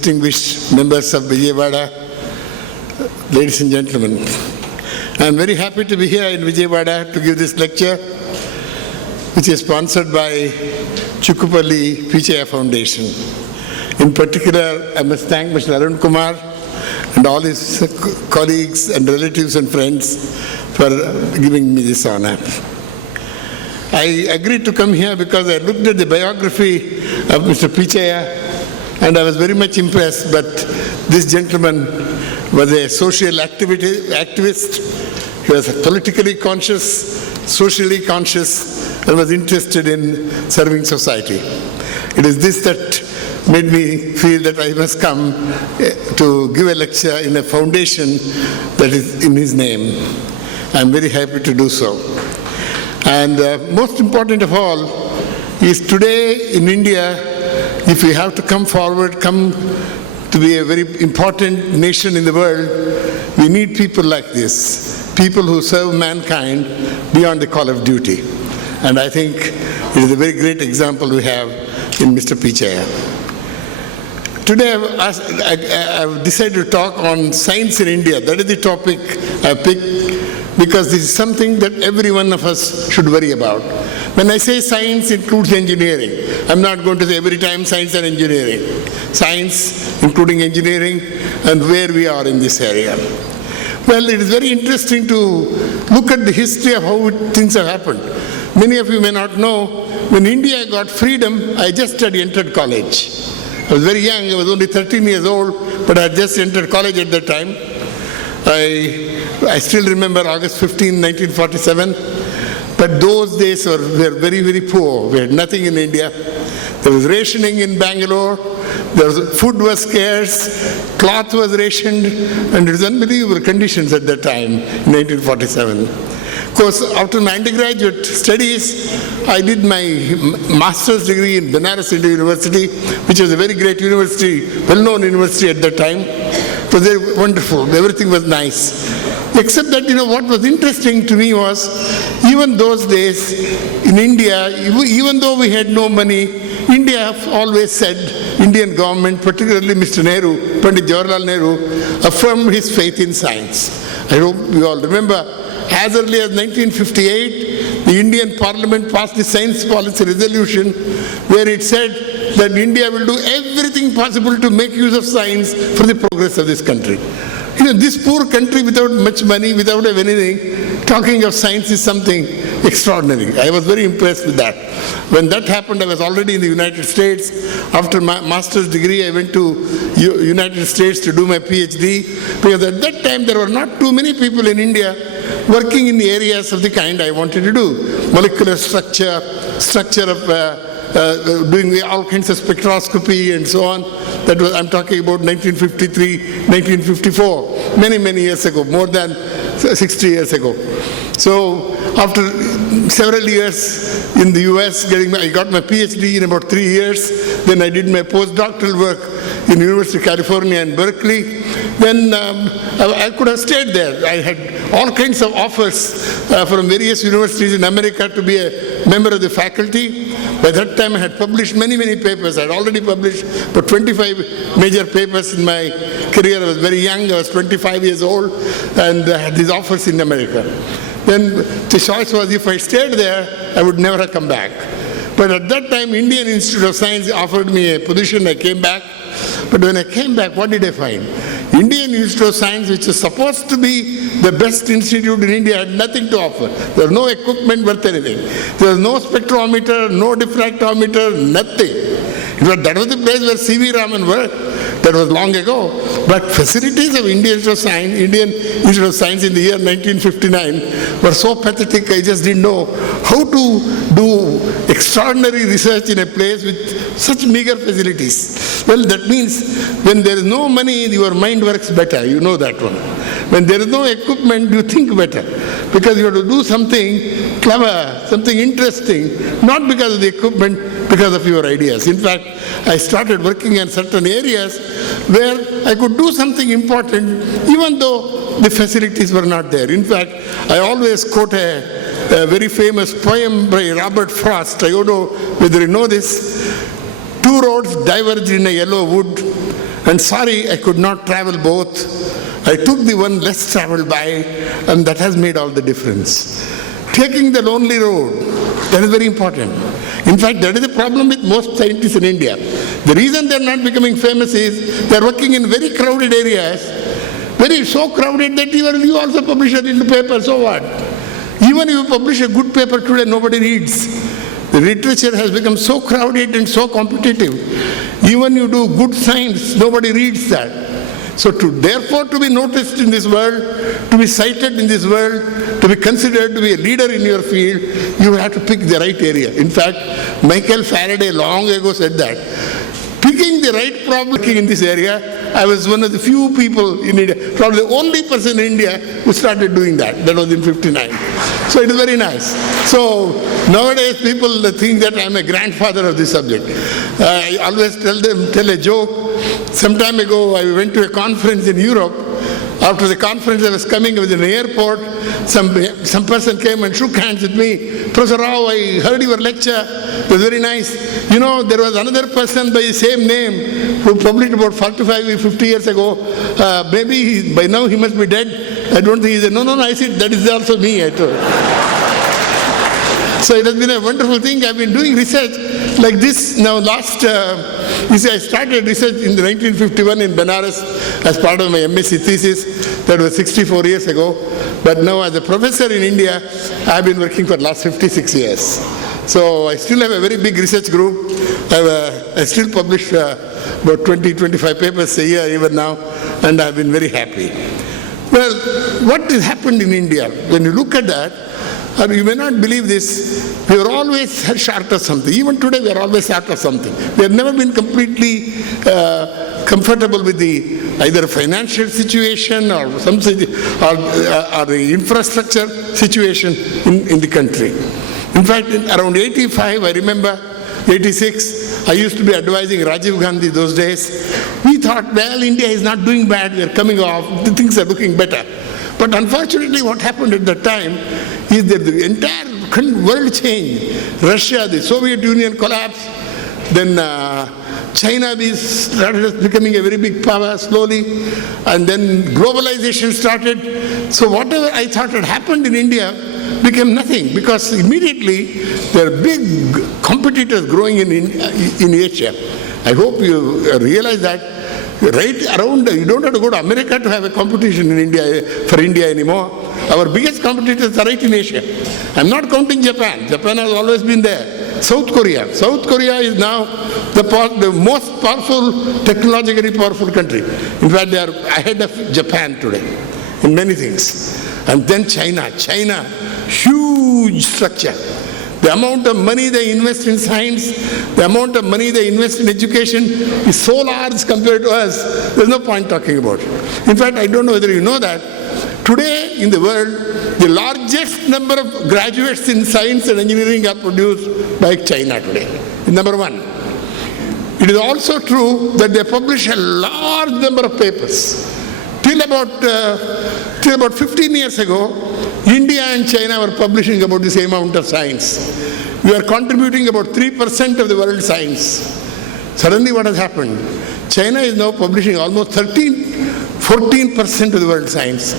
distinguished members of Vijayawada, ladies and gentlemen. I am very happy to be here in Vijayawada to give this lecture, which is sponsored by Chukkapalli Pitchaiah Foundation. In particular, I must thank Mr. Arun Kumar and all his colleagues and relatives and friends for giving me this honor. I agreed to come here because I looked at the biography of Mr. Pitchaiah and I was very much impressed, but this gentleman was a social activist. He was politically conscious, socially conscious, and was interested in serving society. It is this that made me feel that I must come to give a lecture in a foundation that is in his name. I am very happy to do so. And most important of all is today in India, if we have to come forward, come to be a very important nation in the world, we need people like this, people who serve mankind beyond the call of duty. And I think it is a very great example we have in Mr. Pitchaiah. Today I've decided to talk on science in India. That is the topic I picked because this is something that every one of us should worry about. When I say science includes engineering, I'm not going to say every time science and engineering. Science, including engineering, and where we are in this area. Well, it is very interesting to look at the history of how things have happened. Many of you may not know, when India got freedom, I just had entered college. I was very young, I was only 13 years old, but I had just entered college at that time. I still remember August 15, 1947. But those days were very, very poor. We had nothing in India. There was rationing in Bangalore. Food was scarce. Cloth was rationed. And it was unbelievable conditions at that time, in 1947. Of course, after my undergraduate studies, I did my master's degree in Banaras Hindu University, which was a very great university, well-known university at that time. It was very wonderful. Everything was nice. Except that, what was interesting to me was, even those days in India, even though we had no money, India always said, Indian government, particularly Mr. Nehru, Pandit Jawaharlal Nehru, affirmed his faith in science. I hope you all remember, as early as 1958, the Indian Parliament passed the Science Policy Resolution where it said that India will do everything possible to make use of science for the progress of this country. This poor country without much money, without anything, talking of science is something extraordinary. I was very impressed with that. When that happened, I was already in the United States. After my master's degree, I went to United States to do my PhD, because at that time there were not too many people in India working in the areas of the kind I wanted to do. Molecular structure of doing all kinds of spectroscopy and so on. That was, I'm talking about 1953, 1954, many years ago, more than 60 years ago. So after several years in the US, I got my PhD in about 3 years. Then I did my postdoctoral work in University of California in Berkeley. Then I could have stayed there. I had all kinds of offers from various universities in America to be a member of the faculty. By that time, I had published many papers. I had already published about 25 major papers in my career. I was very young. I was 25 years old, and I had these offers in America. Then the choice was, if I stayed there, I would never have come back. But at that time, Indian Institute of Science offered me a position. I came back. But when I came back, what did I find? Indian Institute of Science, which is supposed to be the best institute in India, had nothing to offer. There was no equipment worth anything. There was no spectrometer, no diffractometer, nothing. In fact, that was the place where C.V. Raman worked. That was long ago. But facilities of Indian Institute of Science in the year 1959 were so pathetic, I just didn't know how to do extraordinary research in a place with such meager facilities. Well, that means when there is no money, your mind works better. You know that one. When there is no equipment, you think better. Because you have to do something clever, something interesting, not because of the equipment, because of your ideas. In fact, I started working in certain areas where I could do something important, even though the facilities were not there. In fact, I always quote a very famous poem by Robert Frost. I don't know whether you know this. Two roads diverged in a yellow wood, And sorry, I could not travel both. I took the one less traveled by, and that has made all the difference. Taking the lonely road, that is very important. In fact, that is the problem with most scientists in India. The reason they are not becoming famous is they are working in very crowded areas, so crowded that even you also publish it in the paper, so what? Even if you publish a good paper today, nobody reads. The literature has become so crowded and so competitive. Even you do good science, nobody reads that. So therefore to be noticed in this world, to be cited in this world, to be considered to be a leader in your field, you have to pick the right area. In fact, Michael Faraday long ago said that. Picking the right problem in this area, I was one of the few people in India, probably the only person in India who started doing that. That was in 59. So it is very nice. So nowadays people think that I am a grandfather of this subject. I always tell a joke. Some time ago I went to a conference in Europe. After the conference I was coming, I was in the airport. Some person came and shook hands with me. Professor Rao, I heard your lecture. It was very nice. You know, there was another person by the same name who published about 45 or 50 years ago. Maybe by now he must be dead. I don't think he said, no, I said, that is also me, I told. So it has been a wonderful thing. I've been doing research like this now I started research in 1951 in Benares as part of my MSc thesis. That was 64 years ago. But now as a professor in India, I've been working for the last 56 years. So I still have a very big research group. I still publish about 20-25 papers a year even now, and I've been very happy. Well, what has happened in India? When you look at that, you may not believe this, we are always short of something. Even today we are always short of something. We have never been completely comfortable with either financial situation or the infrastructure situation in the country. In fact, around 85, I remember, 86, I used to be advising Rajiv Gandhi those days. We thought, well, India is not doing bad, we are coming off, the things are looking better. But unfortunately, what happened at that time is that the entire world changed. Russia, the Soviet Union collapsed, then China started becoming a very big power slowly, and then globalization started. So whatever I thought had happened in India became nothing, because immediately there are big competitors growing in Asia. I hope you realize that. Right around, you don't have to go to America to have a competition in India, for India anymore. Our biggest competitors are right in Asia. I'm not counting Japan. Japan has always been there. South Korea. South Korea is now the most powerful, technologically powerful country. In fact, they are ahead of Japan today in many things. And then China. China, huge structure. The amount of money they invest in science, the amount of money they invest in education is so large compared to us, there's no point talking about it. In fact, I don't know whether you know that, today in the world, the largest number of graduates in science and engineering are produced by China today, number one. It is also true that they publish a large number of papers. Till about 15 years ago, India and China were publishing about the same amount of science. We are contributing about 3% of the world's science. Suddenly what has happened? China is now publishing almost 14% of the world's science.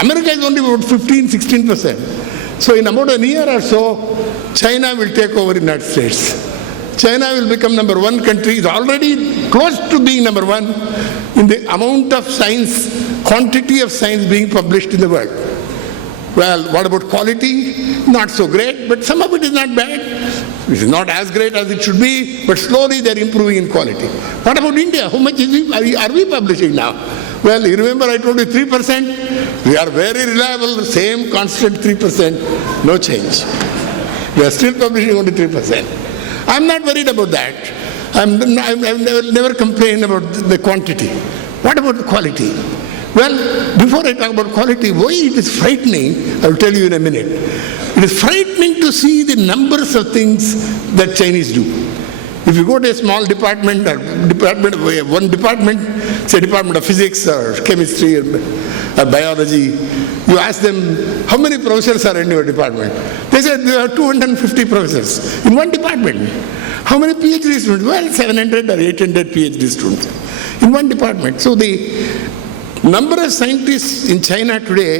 America is only about 15-16%. So in about a year or so, China will take over the United States. China will become number one country, is already close to being number one in the amount of science, quantity of science being published in the world. Well, what about quality? Not so great, but some of it is not bad. It is not as great as it should be, but slowly they are improving in quality. What about India? How much are we publishing now? Well, you remember I told you 3%? We are very reliable, same constant 3%, no change. We are still publishing only 3%. I'm not worried about that. I've never complained about the quantity. What about the quality? Well, before I talk about quality, why it is frightening, I will tell you in a minute. It is frightening to see the numbers of things that Chinese do. If you go to a small department, one department, say Department of Physics or Chemistry or Biology, you ask them, how many professors are in your department? They said there are 250 professors in one department. How many PhD students? Well, 700 or 800 PhD students. In one department. So the number of scientists in China today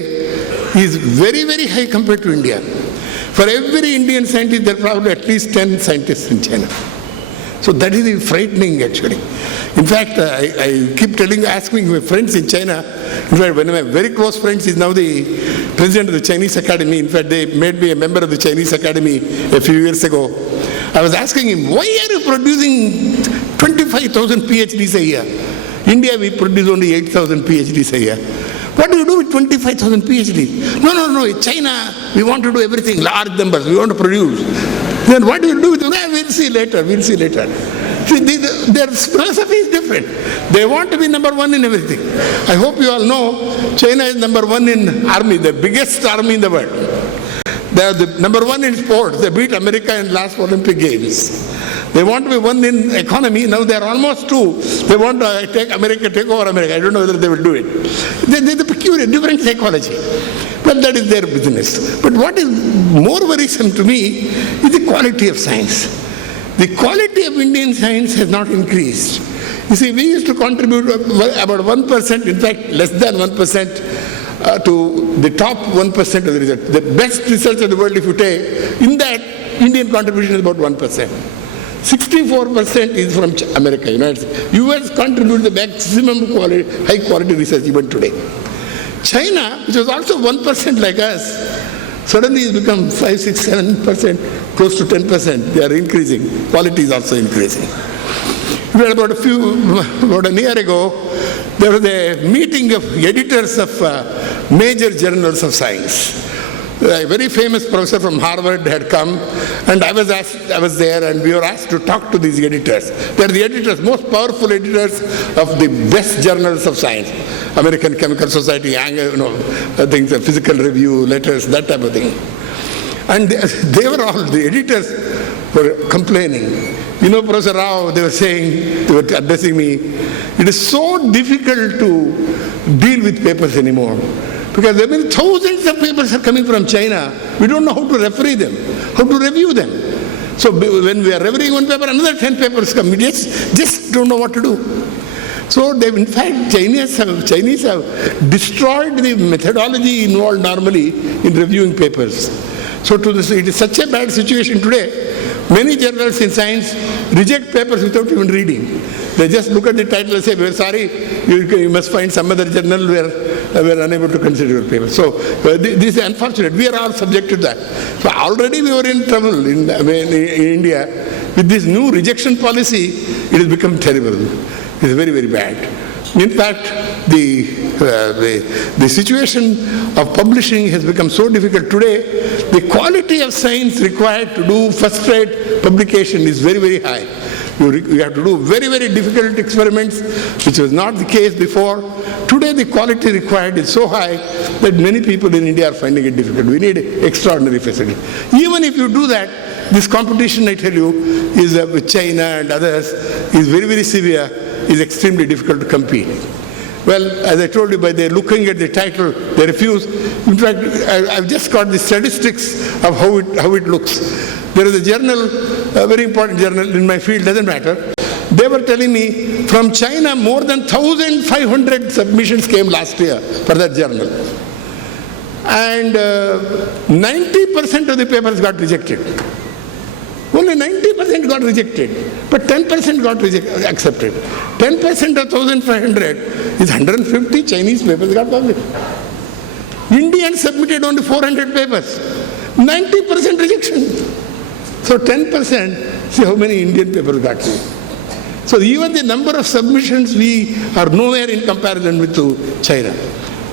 is very, very high compared to India. For every Indian scientist, there are probably at least 10 scientists in China. So that is frightening, actually. In fact, I keep asking my friends in China. In fact, one of my very close friends is now the president of the Chinese Academy. In fact, they made me a member of the Chinese Academy a few years ago. I was asking him, why are you producing 25,000 PhDs a year? India, we produce only 8,000 PhDs a year. What do you do with 25,000 PhDs? No, in China, we want to do everything, large numbers, we want to produce. Then what do you do with them? We'll see later. See, their philosophy is different. They want to be number one in everything. I hope you all know, China is number one in army, the biggest army in the world. They are the number one in sports. They beat America in last Olympic Games. They want to be one in economy. Now they are almost two. They want to take over America. I don't know whether they will do it. There's a peculiar, different psychology. But that is their business. But what is more worrisome to me is the quality of science. The quality of Indian science has not increased. You see, we used to contribute about 1%, in fact less than 1%, to the top 1% of the research. The best research of the world, if you take, in that Indian contribution is about 1%. 64% is from America, United States. US contributes the maximum quality, high quality research even today. China, which was also 1% like us, suddenly has become 5, 6, 7%, close to 10%. They are increasing. Quality is also increasing. About a year ago, there was a meeting of editors of major journals of science. A very famous professor from Harvard had come, and I was there, and we were asked to talk to these editors. They are the editors, most powerful editors of the best journals of science. American Chemical Society, things, Physical Review, letters, that type of thing. And they were all, the editors were complaining. Professor Rao, they were saying, they were addressing me, it is so difficult to deal with papers anymore. Because there are thousands of papers are coming from China. We don't know how to referee them, how to review them. So when we are reviewing one paper, another 10 papers come. We just don't know what to do. So in fact, Chinese have destroyed the methodology involved normally in reviewing papers. So it is such a bad situation today. Many journals in science reject papers without even reading. They just look at the title and say, we're sorry, you must find some other journal where we're unable to consider your paper. So this is unfortunate. We are all subject to that. So already we were in trouble in India. With this new rejection policy, it has become terrible. It is very, very bad. In fact, the situation of publishing has become so difficult today. The quality of science required to do first-rate publication is very, very high. You have to do very, very difficult experiments, which was not the case before. Today, the quality required is so high that many people in India are finding it difficult. We need extraordinary facility. Even if you do that, this competition, I tell you, is with China and others, is very, very severe, is extremely difficult to compete. Well, as I told you, by their looking at the title, they refuse. In fact, I've just got the statistics of how it looks. There is a journal, a very important journal in my field, doesn't matter. They were telling me from China more than 1,500 submissions came last year for that journal. And 90% of the papers got rejected. Only 90% got rejected, but 10% got accepted. 10% of 1,500 is 150 Chinese papers got published. Indians submitted only 400 papers. 90% rejection. So 10%, see how many Indian papers got through. So even the number of submissions, we are nowhere in comparison with China.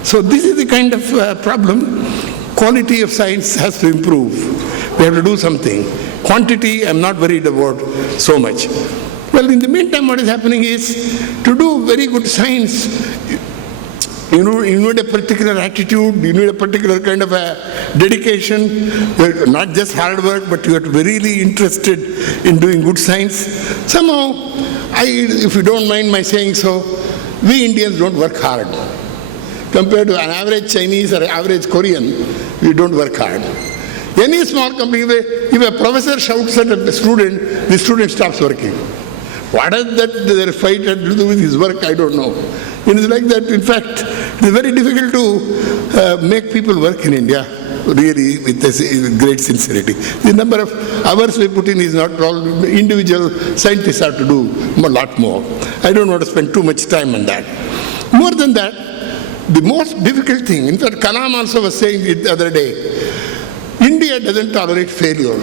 So this is the kind of problem. Quality of science has to improve. We have to do something. Quantity, I'm not worried about so much. Well, in the meantime, what is happening is, to do very good science, you need a particular attitude, you need a particular kind of a dedication, not just hard work, but you have to be really interested in doing good science. Somehow, if you don't mind my saying so, we Indians don't work hard. Compared to an average Chinese or average Korean, we don't work hard. Any small company, if a professor shouts at a student, the student stops working. What is that their fight had to do with his work? I don't know. It is like that. In fact, it is very difficult to make people work in India, really, with great sincerity. The number of hours we put in is not all. Individual scientists have to do a lot more. I don't want to spend too much time on that. More than that, the most difficult thing, in fact, Kalam also was saying it the other day, India doesn't tolerate failure.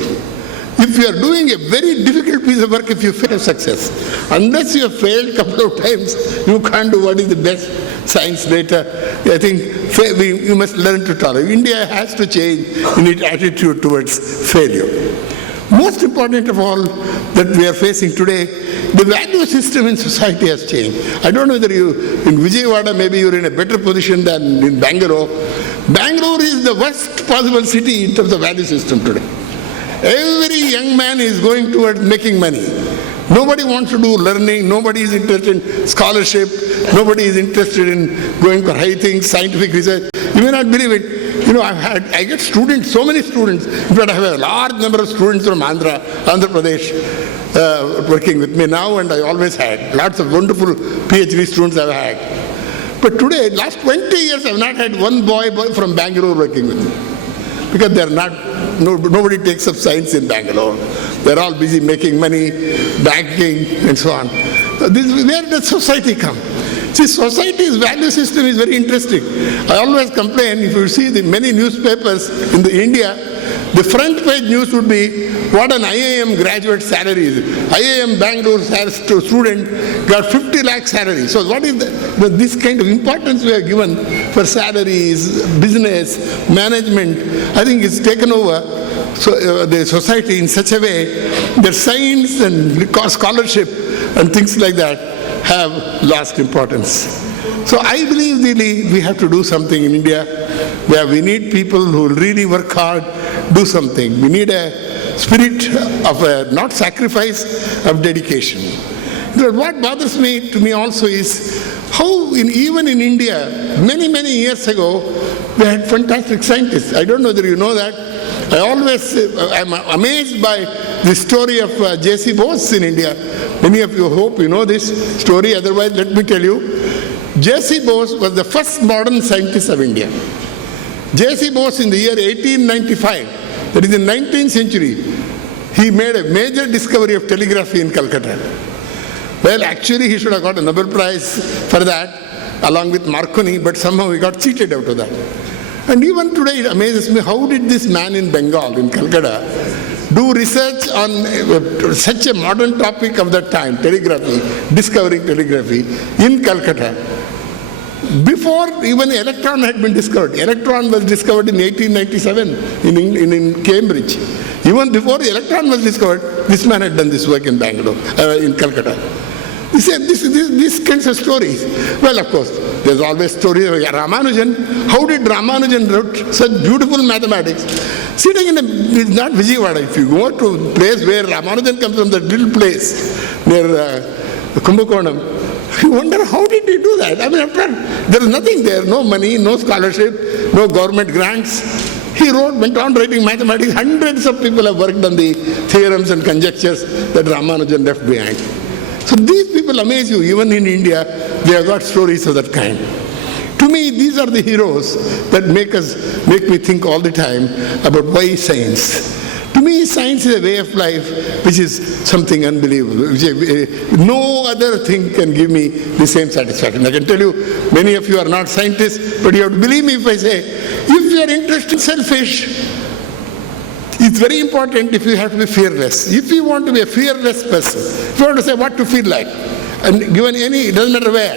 If you are doing a very difficult piece of work, if you fail, success. Unless you have failed a couple of times, you can't do what is the best science data. I think you must learn to tolerate. India has to change in its attitude towards failure. Most important of all that we are facing today, the value system in society has changed. I don't know whether you, in Vijayawada, maybe you're in a better position than in Bangalore. Bangalore is the worst possible city in terms of value system today. Every young man is going towards making money. Nobody wants to do learning, nobody is interested in scholarship, nobody is interested in going for high things, scientific research. You may not believe it. You know, I get students, so many students. In fact, I have a large number of students from Andhra Pradesh working with me now, and I always had. Lots of wonderful PhD students I've had. But today, last 20 years, I've not had one boy from Bangalore working with me. Because they're not, nobody takes up science in Bangalore. They're all busy making money, banking, and so on. So this is where does society come? See, society's value system is very interesting. I always complain, if you see the many newspapers in India, the front page news would be what an IIM graduate salary is. IIM Bangalore student got 50 lakh salary. So what is this kind of importance we have given for salaries, business, management, I think it's taken over the society in such a way that science and scholarship and things like that have lost importance. So I believe really we have to do something in India where we need people who really work hard, do something. We need a spirit of not sacrifice, of dedication. What bothers to me also is how even in India, many, many years ago, we had fantastic scientists. I don't know whether you know that. I'm amazed by the story of J.C. Bose in India. Many of you hope you know this story, otherwise let me tell you. J.C. Bose was the first modern scientist of India. J.C. Bose in the year 1895, that is in the 19th century, he made a major discovery of telegraphy in Calcutta. Well, actually he should have got a Nobel Prize for that, along with Marconi, but somehow he got cheated out of that. And even today it amazes me, how did this man in Bengal, in Calcutta, do research on such a modern topic of that time, telegraphy, discovering telegraphy in Calcutta, before even electron had been discovered. Electron was discovered in 1897 in Cambridge. Even before the electron was discovered, this man had done this work in Bangalore, in Calcutta. He said, these kinds of stories. Well, of course, there's always stories of Ramanujan. How did Ramanujan wrote such beautiful mathematics? Sitting it's not Vijayawada. If you go to a place where Ramanujan comes from, that little place near Kumbakonam, you wonder how did he do that? I mean, after all, there is nothing there, no money, no scholarship, no government grants. He went on writing mathematics. Hundreds of people have worked on the theorems and conjectures that Ramanujan left behind. So these people amaze you. Even in India, they have got stories of that kind. To me, these are the heroes that make me think all the time about why science. To me, science is a way of life which is something unbelievable. No other thing can give me the same satisfaction. I can tell you, many of you are not scientists, but you have to believe me if I say, if you are interested in selfish, it's very important if you have to be fearless. If you want to be a fearless person, if you want to say what to feel like, and given it doesn't matter where,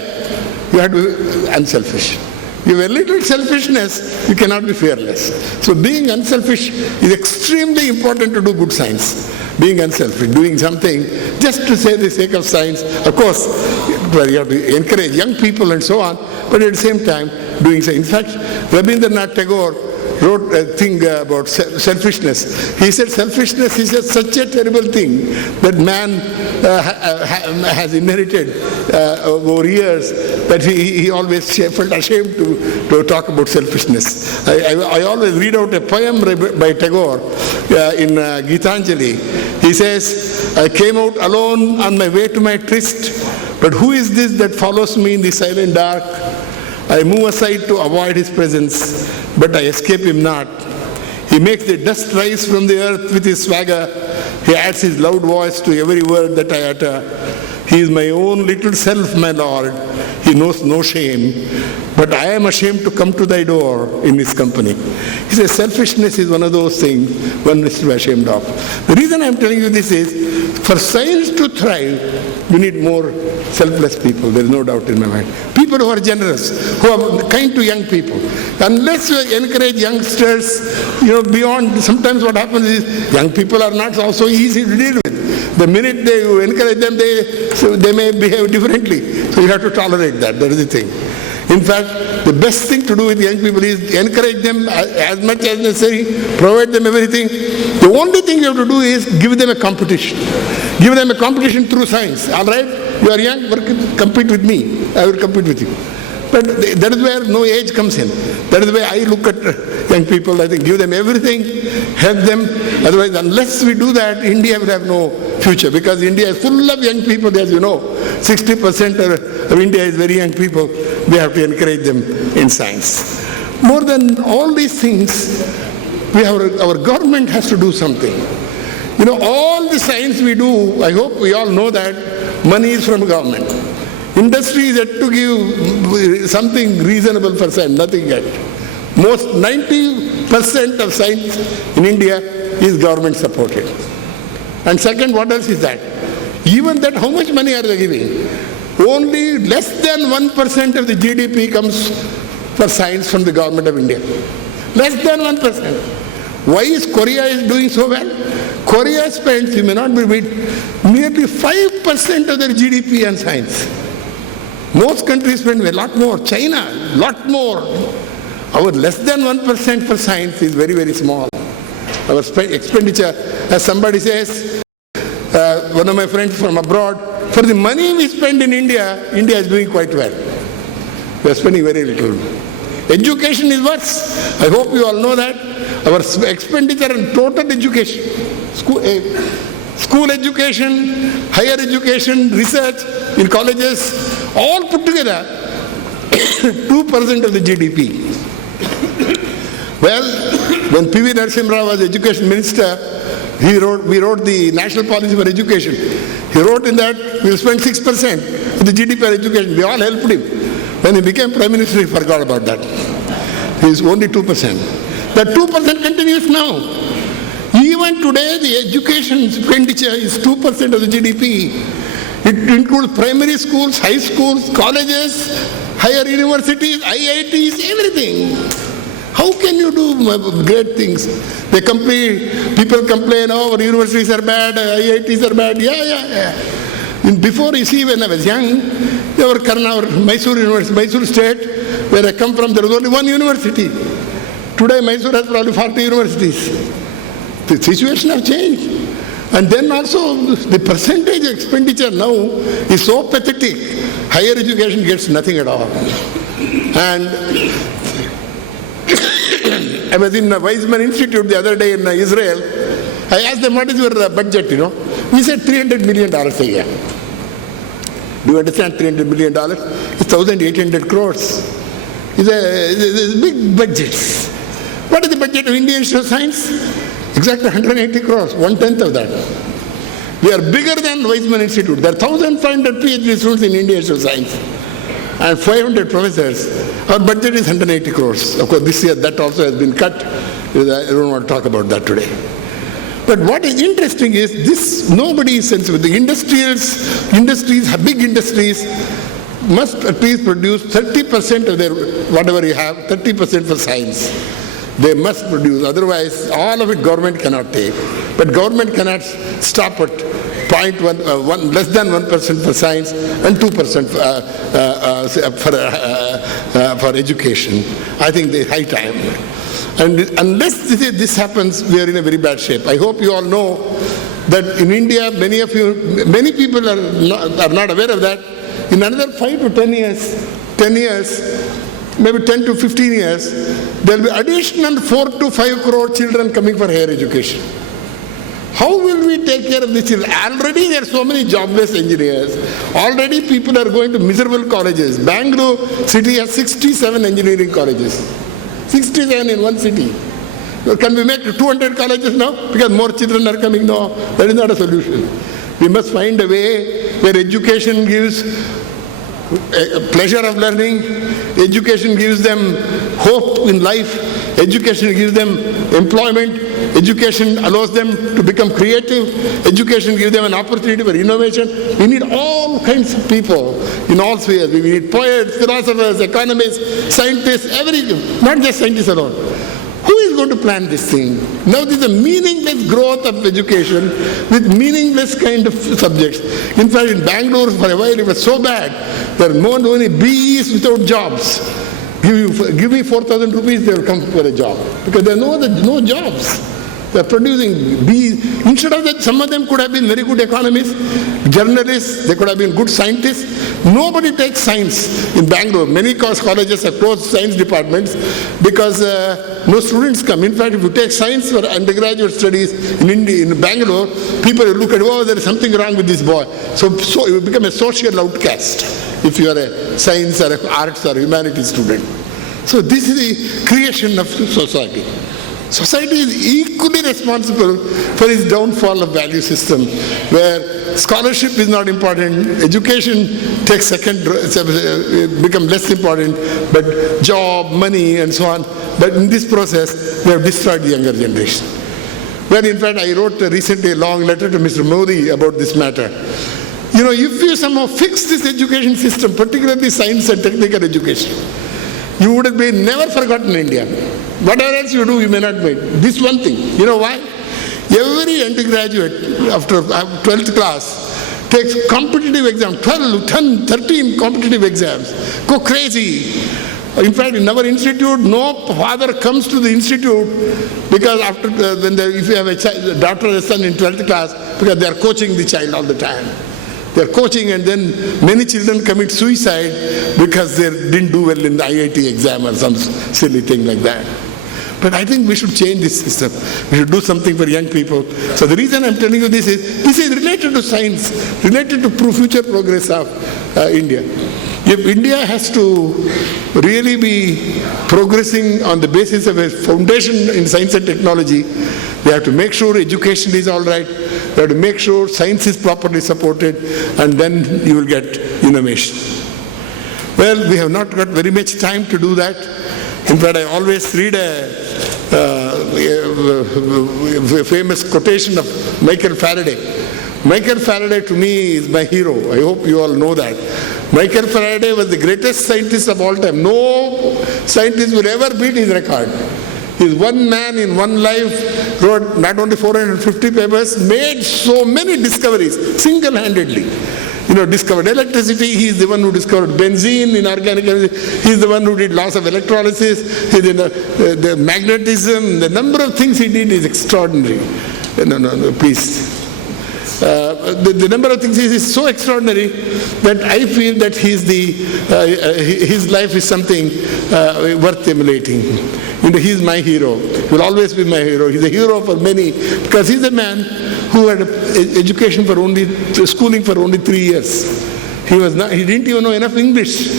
you have to be unselfish. You have a little selfishness, you cannot be fearless. So being unselfish is extremely important to do good science. Being unselfish, doing something just to say the sake of science. Of course, you have to encourage young people and so on, but at the same time, doing so. In fact, Rabindranath Tagore wrote a thing about selfishness. He said selfishness is such a terrible thing that man has inherited over years, that he always felt ashamed to talk about selfishness. I always read out a poem by Tagore in Gitanjali. He says, I came out alone on my way to my tryst, but who is this that follows me in the silent dark? I move aside to avoid his presence, but I escape him not. He makes the dust rise from the earth with his swagger. He adds his loud voice to every word that I utter. He is my own little self, my Lord. He knows no shame, but I am ashamed to come to thy door in his company. He says selfishness is one of those things one is to be ashamed of. The reason I am telling you this is, for science to thrive, you need more selfless people. There is no doubt in my mind. People who are generous, who are kind to young people. Unless you encourage youngsters, beyond, sometimes what happens is young people are not also easy to deal with. The minute you encourage them, they may behave differently. So you have to tolerate that. That is the thing. In fact, the best thing to do with young people is encourage them as much as necessary, provide them everything. The only thing you have to do is give them a competition. Give them a competition through science. All right? You are young, compete with me. I will compete with you. But that is where no age comes in. That is why I look at young people. I think give them everything, help them. Otherwise, unless we do that, India will have no future, because India is full of young people, as you know. 60% of India is very young people. We have to encourage them in science. More than all these things, our government has to do something. All the science we do, I hope we all know that money is from government. Industry is yet to give something reasonable for science, nothing yet. Most 90% of science in India is government supported. And second, what else is that? Even that, how much money are they giving? Only less than 1% of the GDP comes for science from the government of India. Less than 1%. Why is Korea doing so well? Korea spends, you may not believe it, nearly 5% of their GDP on science. Most countries spend a lot more. China, a lot more. Our less than 1% for science is very, very small. Our expenditure, as somebody says, one of my friends from abroad, for the money we spend in India, India is doing quite well. We are spending very little. Education is worse. I hope you all know that. Our expenditure on total education, school education, higher education, research in colleges, all put together, 2% of the GDP. Well, when P.V. Narasimha Rao was education minister, we wrote the National Policy for Education. He wrote in that, we'll spend 6% of the GDP on education. We all helped him. When he became Prime Minister, he forgot about that. He is only 2%. That 2% continues now. Even today, the education expenditure is 2% of the GDP. It includes primary schools, high schools, colleges, higher universities, IITs, everything. How can you do great things? People complain, our universities are bad, IITs are bad. Yeah. Before, you see, when I was young, Mysore State, where I come from, there was only one university. Today, Mysore has probably 40 universities. The situation has changed. And then also, the percentage expenditure now is so pathetic. Higher education gets nothing at all. And I was in the Weizmann Institute the other day in Israel. I asked them, what is your budget, We said $300 million a year. Do you understand $300 million? It's 1,800 crores. It's a big budget. What is the budget of Indian Institute of Science? Exactly 180 crores, 1/10 of that. We are bigger than Weizmann Institute. There are 1,500 PhD students in Indian Institute of Science and 500 professors. Our budget is 180 crores. Of course, this year that also has been cut. I don't want to talk about that today. But what is interesting is this, nobody is sensible. The industries, big industries, must at least produce 30% of their, whatever you have, 30% for science. They must produce, otherwise all of it government cannot take. But government cannot stop at less than 1% for science and 2% for education. I think it's high time. And unless this happens, we are in a very bad shape. I hope you all know that in India, many people are not aware of that. In another 5 to 10 years, maybe 10 to 15 years, there will be additional 4 to 5 crore children coming for higher education. How will we take care of these children? Already there are so many jobless engineers. Already people are going to miserable colleges. Bangalore city has 67 engineering colleges. 67 in one city. Can we make 200 colleges now? Because more children are coming now. That is not a solution. We must find a way where education gives pleasure of learning, education gives them hope in life, education gives them employment, education allows them to become creative, education gives them an opportunity for innovation. We need all kinds of people in all spheres. We need poets, philosophers, economists, scientists, everything, not just scientists alone. Who is going to plan this thing? Now this is a meaningless growth of education with meaningless kind of subjects. In fact, in Bangalore for a while it was so bad, there are more than only BEs without jobs. Give me 4,000 rupees, they will come for a job. Because there are no jobs. They are producing BEs. Instead of that, some of them could have been very good economists, journalists, they could have been good scientists. Nobody takes science in Bangalore. Many colleges have closed science departments because no students come. In fact, if you take science for undergraduate studies in India, in Bangalore, people will look at, oh, there is something wrong with this boy. So you become a social outcast if you are a science or an arts or humanities student. So this is the creation of society. Society is equally responsible for its downfall of value system, where scholarship is not important, education takes become less important, but job, money, and so on. But in this process, we have destroyed the younger generation. Well, in fact, I wrote recently a long letter to Mr. Modi about this matter. You know, if you somehow fix this education system, particularly science and technical education, you would have been never forgotten India. Whatever else you do, you may not make. This one thing. You know why? Every undergraduate after 12th class takes competitive exam, 12, 10, 13 competitive exams. Go crazy. In fact, in our institute, no father comes to the institute because if you have a daughter or a son in 12th class, because they are coaching the child all the time. They are coaching, and then many children commit suicide because they didn't do well in the IIT exam or some silly thing like that. But I think we should change this system. We should do something for young people. So the reason I'm telling you this is related to science, related to future progress of India. If India has to really be progressing on the basis of a foundation in science and technology, we have to make sure education is all right, we have to make sure science is properly supported, and then you will get innovation. Well, we have not got very much time to do that. In fact, I always read a famous quotation of Michael Faraday. Michael Faraday to me is my hero. I hope you all know that. Michael Faraday was the greatest scientist of all time. No scientist will ever beat his record. He's one man in one life, wrote not only 450 papers, made so many discoveries single-handedly. Discovered electricity, he's the one who discovered benzene in organic energy, he's the one who did laws of electrolysis, he did the magnetism, the number of things he did is extraordinary. No, please. The number of things is so extraordinary that I feel that his life is something worth emulating. He's my hero. He will always be my hero. He's a hero for many because he's a man who had education schooling for only 3 years. He didn't even know enough English.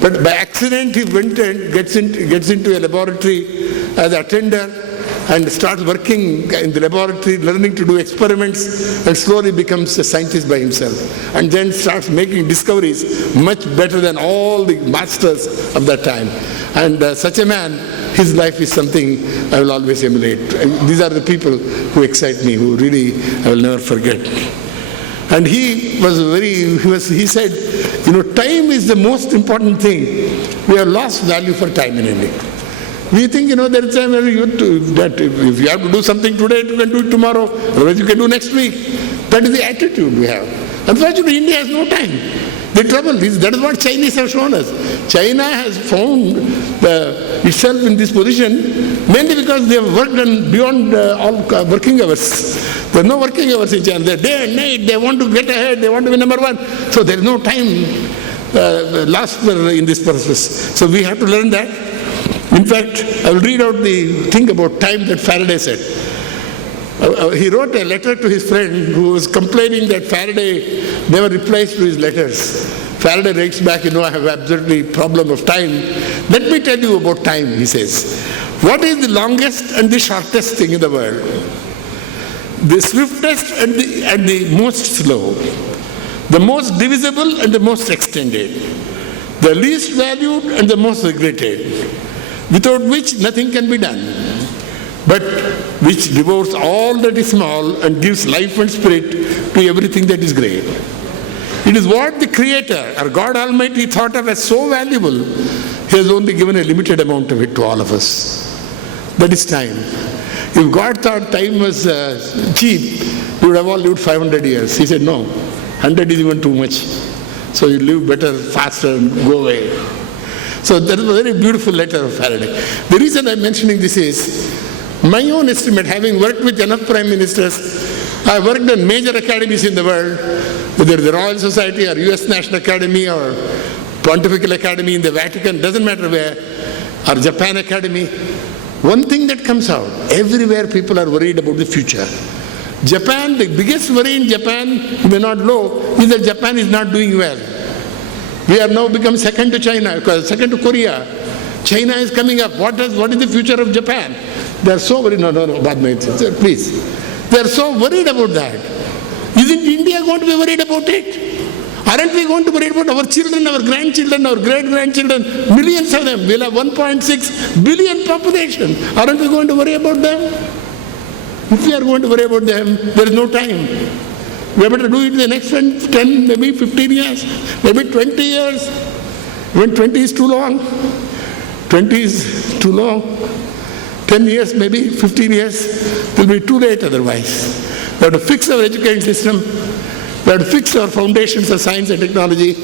But by accident he went and gets into a laboratory as an attendant and starts working in the laboratory, learning to do experiments, and slowly becomes a scientist by himself. And then starts making discoveries much better than all the masters of that time. And such a man, his life is something I will always emulate. And these are the people who excite me, who really I will never forget. And he said, time is the most important thing. We have lost value for time in India. We think, there is time that if you have to do something today, you can do it tomorrow, otherwise you can do next week. That is the attitude we have. Unfortunately, India has no time. The trouble is, that is what Chinese have shown us. China has found itself in this position mainly because they have worked on beyond all working hours. There are no working hours in China. They're day and night. They want to get ahead. They want to be number one. So there is no time lost in this process. So we have to learn that. In fact, I will read out the thing about time that Faraday said. He wrote a letter to his friend who was complaining that Faraday never replies to his letters. Faraday writes back, I have absolutely problem of time. Let me tell you about time, he says. What is the longest and the shortest thing in the world? The swiftest and the most slow. The most divisible and the most extended. The least valued and the most regretted. Without which nothing can be done, but which devours all that is small and gives life and spirit to everything that is great. It is what the Creator, or God Almighty, thought of as so valuable, He has only given a limited amount of it to all of us. That is time. If God thought time was cheap, we would have all lived 500 years. He said, no, 100 is even too much. So you live better, faster, and go away. So that is a very beautiful letter of Faraday. The reason I'm mentioning this is, my own estimate, having worked with enough prime ministers, I worked on major academies in the world, whether the Royal Society or US National Academy or Pontifical Academy in the Vatican, doesn't matter where, or Japan Academy. One thing that comes out, everywhere people are worried about the future. Japan, the biggest worry in Japan, you may not know, is that Japan is not doing well. We are now become second to China, second to Korea. China is coming up. What is the future of Japan? They are so worried. No, please. They are so worried about that. Isn't India going to be worried about it? Aren't we going to worry about our children, our grandchildren, our great-grandchildren? Millions of them. We'll have 1.6 billion population. Aren't we going to worry about them? If we are going to worry about them, there is no time. We better do it in the next 10, maybe 15 years, maybe 20 years. When 20 is too long, 20 is too long. 10 years, maybe 15 years, it will be too late otherwise. We have to fix our education system. We have to fix our foundations of science and technology.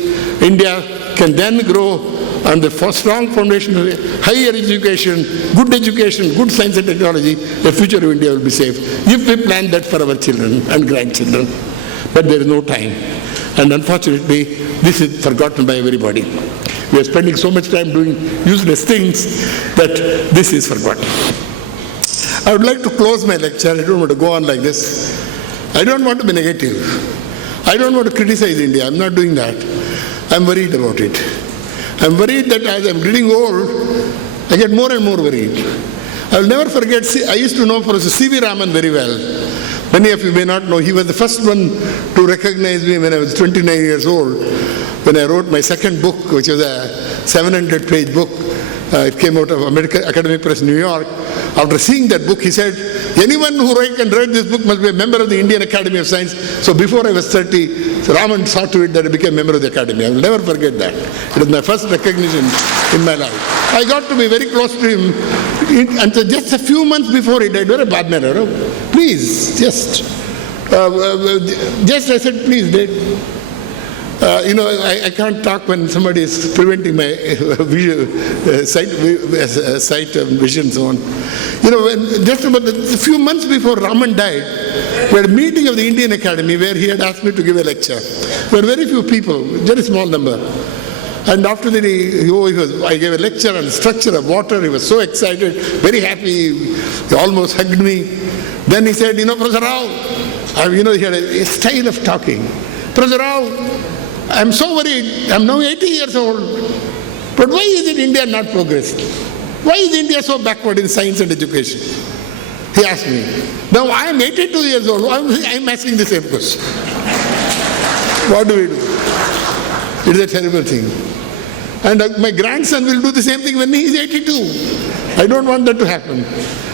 India can then grow on the strong foundation of higher education, good science and technology. The future of India will be safe if we plan that for our children and grandchildren. But there is no time. And unfortunately, this is forgotten by everybody. We are spending so much time doing useless things that this is forgotten. I would like to close my lecture. I don't want to go on like this. I don't want to be negative. I don't want to criticize India. I'm not doing that. I'm worried about it. I'm worried that as I'm getting old, I get more and more worried. I will never forget, I used to know Professor C.V. Raman very well. Many of you may not know, he was the first one to recognize me when I was 29 years old, when I wrote my second book, which was a 700-page book. It came out of American Academic Press, New York. After seeing that book, he said, anyone who can write this book must be a member of the Indian Academy of Science. So before I was 30, Raman saw to it that I became a member of the Academy. I will never forget that. It was my first recognition in my life. I got to be very close to him. And so just a few months before he died, please, I said, please, Dad. I can't talk when somebody is preventing my sight and vision so on. Just about a few months before Raman died, we had a meeting of the Indian Academy where he had asked me to give a lecture. There were very few people, very small number. And after that, I gave a lecture on the structure of water. He was so excited, very happy. He almost hugged me. Then he said, Professor Rao, he had a style of talking. Professor Rao, I'm so worried. I'm now 80 years old. But why is it India not progressed? Why is India so backward in science and education? He asked me. Now I am 82 years old. I'm asking the same question. What do we do? It is a terrible thing. And my grandson will do the same thing when he is 82. I don't want that to happen.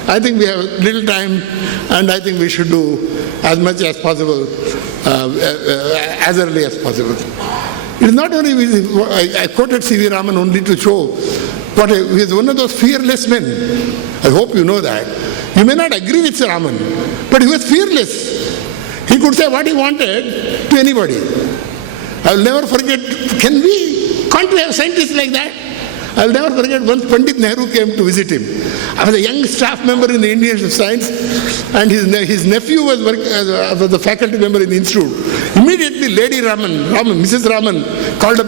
I think we have little time, and I think we should do as much as possible, as early as possible. It is not only, I quoted C.V. Raman only to show what he is one of those fearless men. I hope you know that. You may not agree with Raman, but he was fearless. He could say what he wanted to anybody. I'll never forget, can't we have scientists like that? I'll never forget once Pandit Nehru came to visit him. I was a young staff member in the Indian Institute of Science, and his nephew was the faculty member in the institute. Immediately Lady Mrs. Raman called up,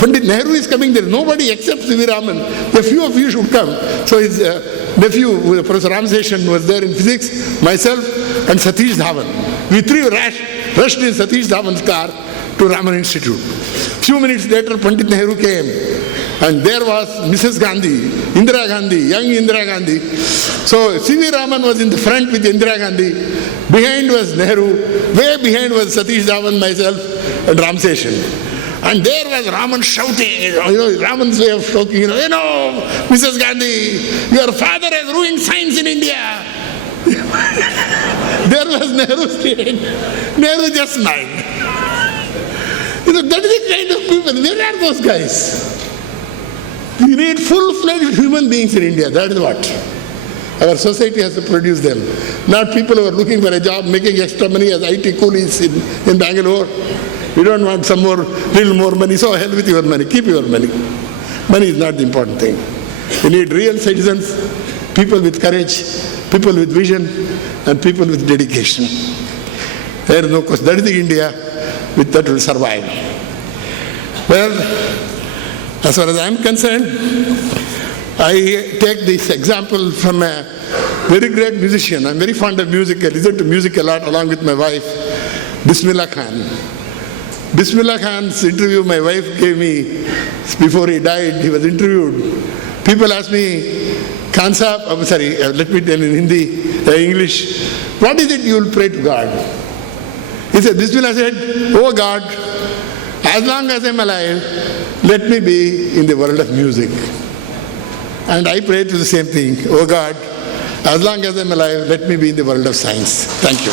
Pandit Nehru is coming there. Nobody except C.V. Raman. A few of you should come. So his nephew, Professor Sesha, was there in physics, myself, and Satish Dhawan. We three rushed in Satish Dhawan's car to Raman Institute. Few minutes later, Pandit Nehru came. And there was Mrs. Gandhi, Indira Gandhi, young Indira Gandhi. So C.V. Raman was in the front with Indira Gandhi. Behind was Nehru. Way behind was Satish Dhawan, myself, and Sesha. And there was Raman shouting, Raman's way of talking, Mrs. Gandhi, your father has ruined science in India. There was Nehru standing. Nehru just smiled. That is the kind of people. Where are those guys? We need full-fledged human beings in India. That is what. Our society has to produce them. Not people who are looking for a job, making extra money as IT coolies in Bangalore. We don't want little more money. So hell with your money. Keep your money. Money is not the important thing. We need real citizens, people with courage, people with vision, and people with dedication. There is no question. That is the India that will survive. Well, as far as I am concerned, I take this example from a very great musician. I am very fond of music. I listen to music a lot along with my wife, Bismillah Khan. Bismillah Khan's interview my wife gave me before he died. He was interviewed. People ask me, Khan Sahab, let me tell in English, what is it you will pray to God? He said, Bismillah said, oh God, as long as I am alive, let me be in the world of music. And I pray to the same thing. Oh God, as long as I am alive, let me be in the world of science. Thank you.